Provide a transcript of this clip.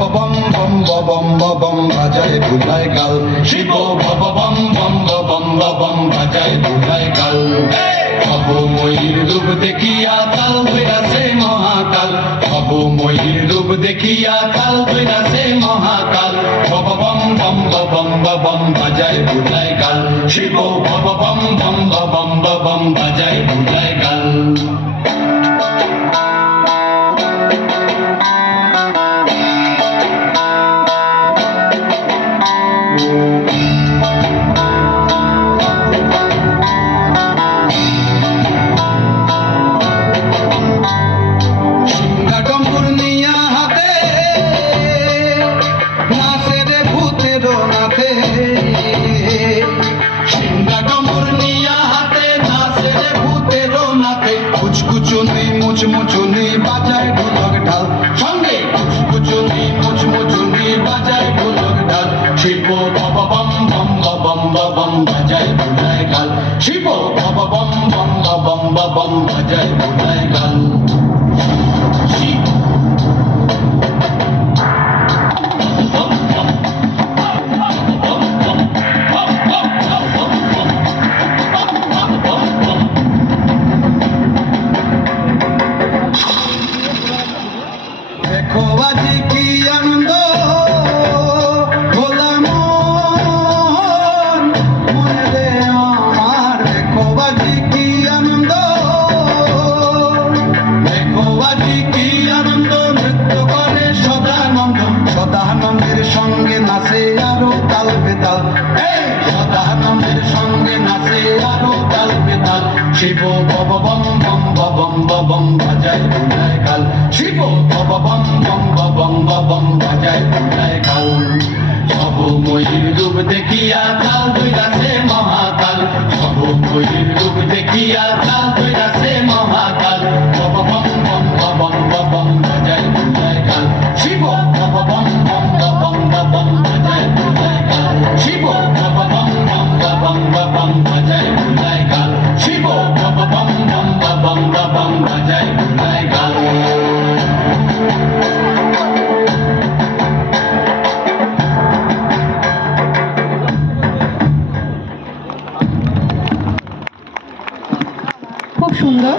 Bomb বম বম বম বাজায় বুলায় গাল, শিব বম বম বম বম বাজায় বুলায় গাল। হব ময়ূর রূপ দেখিয়া কাল ধইরাছে মহাকাল, হব ময়ূর রূপ দেখিয়া কাল ধইরাছে মহাকাল। বম বম বম বাজায় বুলায় গাল, শিব বম বম বম বাজায় বুলায় গাল। মুচমুচুনি বাজায় ঢোলক ঢাল, সঙ্গে মুচমুচুনি মুচমুচুনি বাজায় ঢোলক ঢাল। শিব বম বম বম বাজায় বুলায় গাল, শিব বম বম বম বাজায় বুলায় গাল। দেখো আজি কি আনন্দ ভোলা মন মনে রে আমার, দেখো আজি কি আনন্দ, দেখো আজি কি আনন্দ। নৃত্য করে সদানন্দ, সদানন্দের সঙ্গে নাচে আরো তাল বেতাল, সদানন্দের সঙ্গে নাচে আরো তাল বেতাল। শিব বম বম বাজায় বুলায় গাল, শিব বম বম বাজায় বুলায় গাল। সব ময়ূর রূপ দেখিয়া কাল ধইরাছে মহাকাল, সব ময়ূর রূপ দেখিয়া কাল ধইরাছে মহাকাল। বম বম বাজায় বুলায় গাল, শিব বম বম বাজায় বুলায় গাল, শিব বম বম বাজায় বুলায় গাল, শিব বম বম বাজায় বুলায় গাল। খুব সুন্দর।